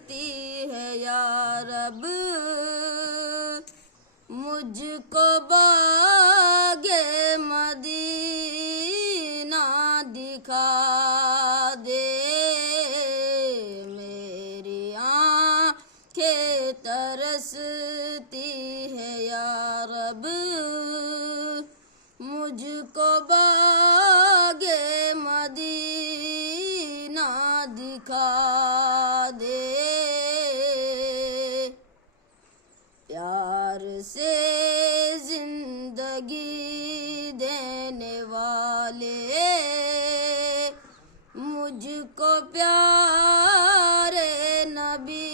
है या रब, मुझको बागे मदीना दिखा दे। मेरी आँखें तरसती है या रब, मुझको बागे मदीना दिखा दे। प्यार से जिंदगी देने वाले, मुझको प्यारे नबी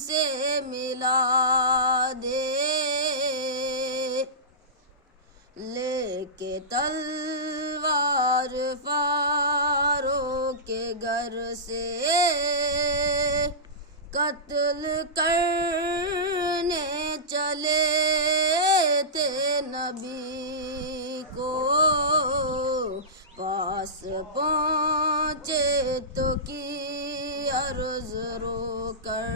से मिला दे। लेके तलवार फारूक के घर से कत्ल करने चले थे नबी को। पास पहुँचे तो की अर्ज रोकर,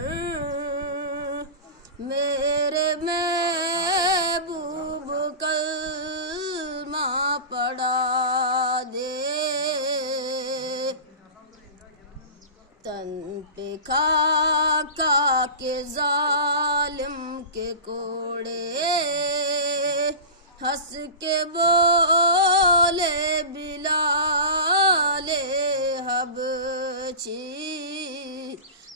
मेरे महबूब कलमा पढ़ा दे। तन पे खाका के जालिम के कोड़े, हंस के बोले बिलाले हबशी,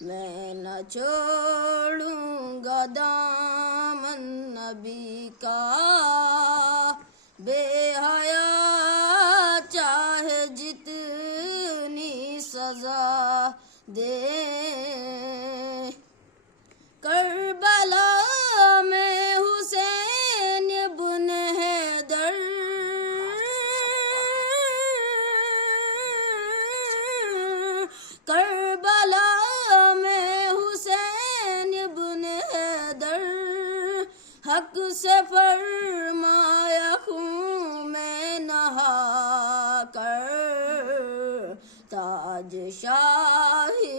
मैं न छोड़ूंगा दामन नबी का। बेहया चाहे जितनी सजा दे। करबला में हुसैन बुन हैदर, करबला में हुसैन बुन हैदर, हक से फरमाया खून में नहा कर। ताज शाही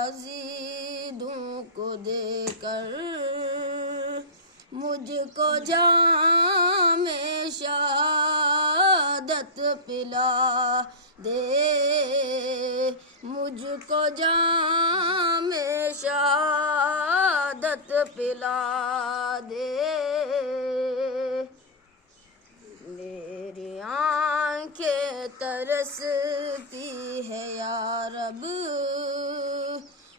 अजीदों को देकर, मुझको जामे शहादत पिला दे। मुझको जामे शहादत पिला दे। मेरी आँखें तरसती है या रब,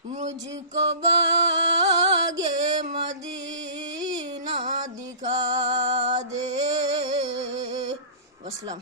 मुझको बागे मदीना दिखा दे। वस्सलाम।